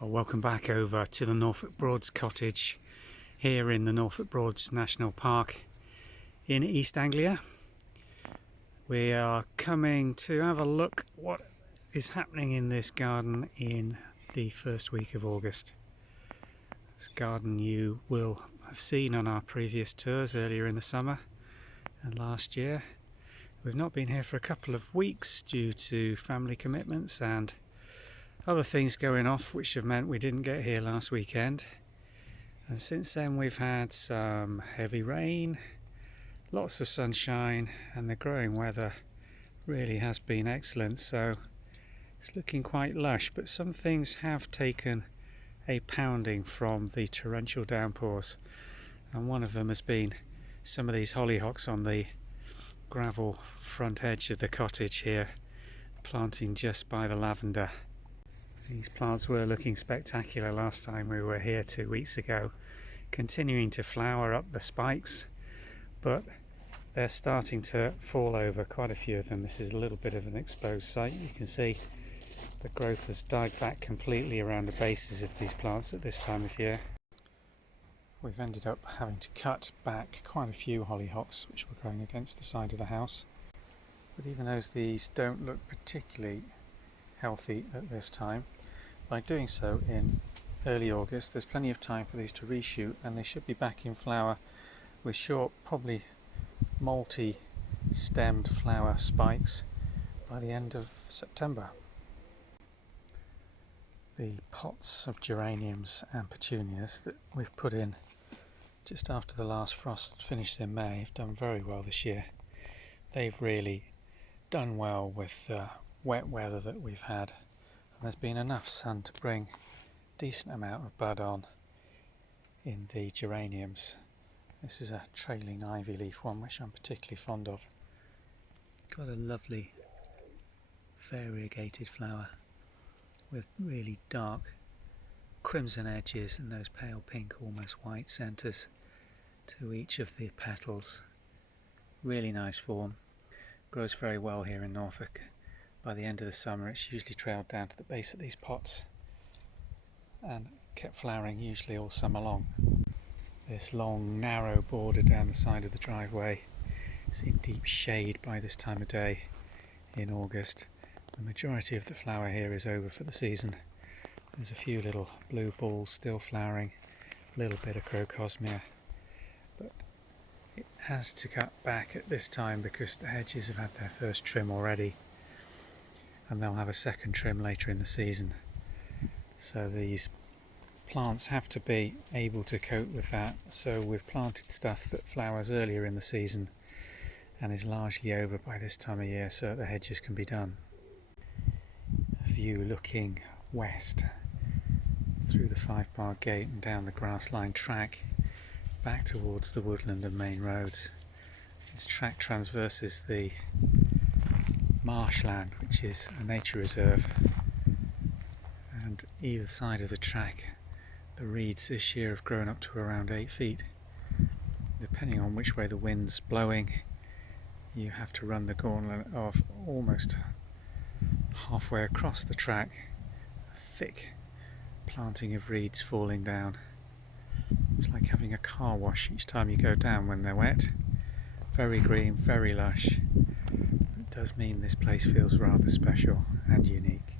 Welcome back over to the Norfolk Broads cottage here in the Norfolk Broads National Park in East Anglia. We are coming to have a look what is happening in this garden in the first week of August. This garden you will have seen on our previous tours earlier in the summer and last year. We've not been here for a couple of weeks due to family commitments and other things going off, which have meant we didn't get here last weekend. And since then we've had some heavy rain, lots of sunshine, and the growing weather really has been excellent, so it's looking quite lush. But some things have taken a pounding from the torrential downpours, and one of them has been some of these hollyhocks on the gravel front edge of the cottage here, planting just by the lavender. These plants were looking spectacular last time we were here 2 weeks ago, continuing to flower up the spikes, but they're starting to fall over, quite a few of them. This is a little bit of an exposed site. You can see the growth has died back completely around the bases of these plants at this time of year. We've ended up having to cut back quite a few hollyhocks which were growing against the side of the house, but even though these don't look particularly healthy at this time, by doing so in early August there's plenty of time for these to reshoot, and they should be back in flower with short, probably multi-stemmed flower spikes by the end of September. The pots of geraniums and petunias that we've put in just after the last frost finished in May have done very well this year. They've really done well with the wet weather that we've had, and there's been enough sun to bring a decent amount of bud on in the geraniums. This is a trailing ivy leaf one which I'm particularly fond of. Got a lovely variegated flower with really dark crimson edges and those pale pink, almost white centres to each of the petals. Really nice form. Grows very well here in Norfolk. By the end of the summer it's usually trailed down to the base of these pots and kept flowering usually all summer long. This long narrow border down the side of the driveway is in deep shade by this time of day in August. The majority of the flower here is over for the season. There's a few little blue balls still flowering, a little bit of crocosmia, but it has to cut back at this time because the hedges have had their first trim already, and they'll have a second trim later in the season. So these plants have to be able to cope with that, so we've planted stuff that flowers earlier in the season and is largely over by this time of year so that the hedges can be done. A view looking west through the 5-bar gate and down the grass-lined track back towards the woodland and main roads. This track transverses the marshland, which is a nature reserve, and either side of the track the reeds this year have grown up to around 8 feet. Depending on which way the wind's blowing, you have to run the gauntlet of almost halfway across the track, a thick planting of reeds falling down. It's like having a car wash each time you go down when they're wet. Very green, very lush. It does mean this place feels rather special and unique.